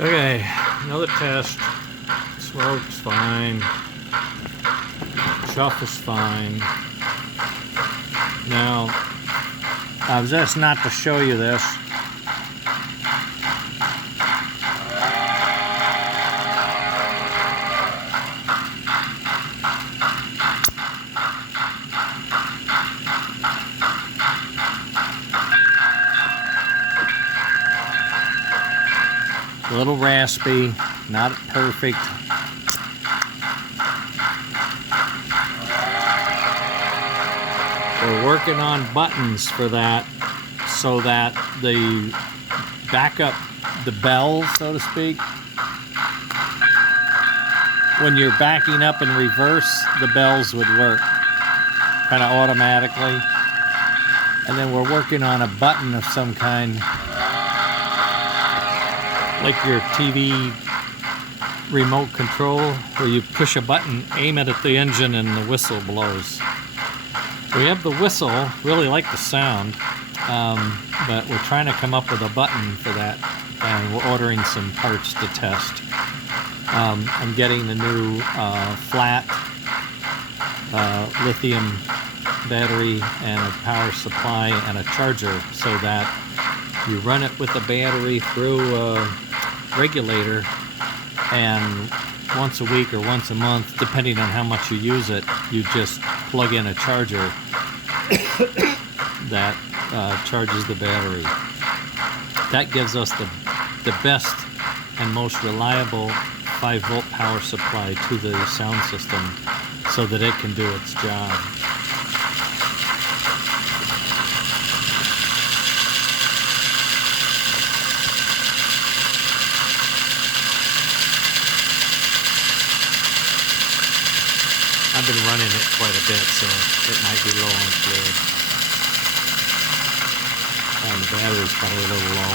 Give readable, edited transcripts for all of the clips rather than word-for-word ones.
Okay, another test. Smoke's fine. Chuff is fine. Now, I was asked not to show you this. A little raspy, not perfect. We're working on buttons for that so that the backup, the bell, so to speak, when you're backing up in reverse, the bells would work kind of automatically. And then we're working on a button of some kind, like your TV remote control, where you push a button, aim it at the engine, and the whistle blows. We have the whistle, really like the sound, but we're trying to come up with a button for that, and we're ordering some parts to test. I'm getting a new flat lithium battery and a power supply and a charger, so that you run it with the battery through a regulator, and once a week or once a month, depending on how much you use it, you just plug in a charger that charges the battery. That gives us the best and most reliable 5-volt power supply to the sound system so that it can do its job. I've been running it quite a bit, so it might be low on fluid. And the battery's probably a little low.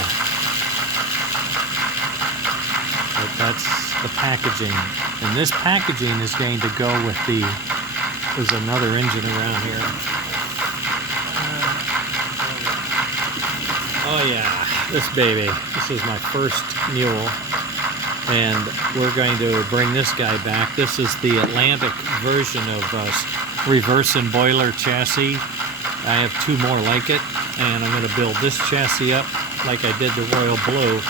But that's the packaging. And this packaging is going to go with the... There's another engine around here. Oh yeah, this baby. This is my first mule. And we're going to bring this guy back. This is the Atlantic version of reverse and boiler chassis. I have 2 more like it, and I'm going to build this chassis up like I did the Royal Blue.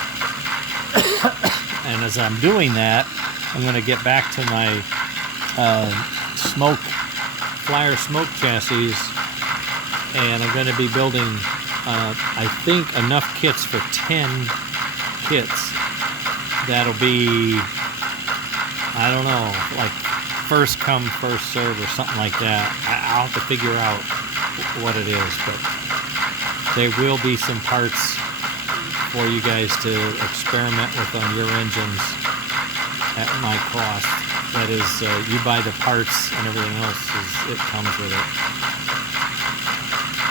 And as I'm doing that, I'm going to get back to my Flyer smoke chassis, and I'm going to be building, I think, enough kits for 10 kits. That'll be, I don't know, like first come, first serve or something like that. I'll have to figure out what it is, but there will be some parts for you guys to experiment with on your engines at my cost. That is, you buy the parts and everything else, it comes with it.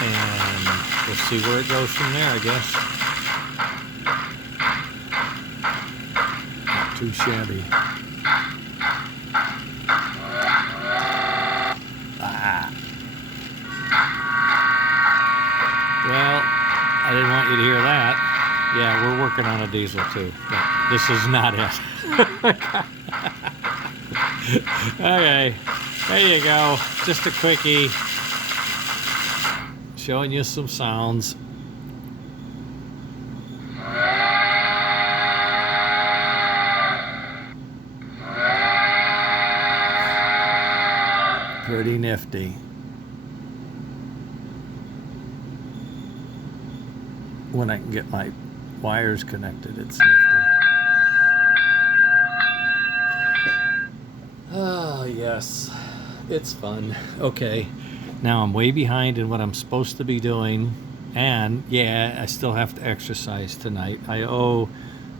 And we'll see where it goes from there, I guess. Too shabby. Well, I didn't want you to hear that. Yeah, we're working on a diesel too, but this is not it. Okay, there you go. Just a quickie. Showing you some sounds. Pretty nifty. When I can get my wires connected, it's nifty. Oh, yes. It's fun. Okay. Now I'm way behind in what I'm supposed to be doing. And, yeah, I still have to exercise tonight. I owe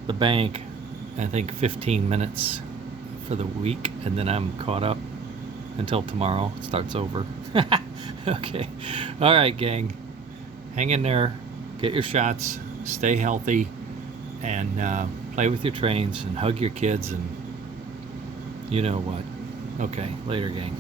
the bank, I think, 15 minutes for the week, and then I'm caught up. Until tomorrow, it starts over. Okay. All right, gang. Hang in there. Get your shots. Stay healthy. And play with your trains and hug your kids and you know what. Okay. Later, gang.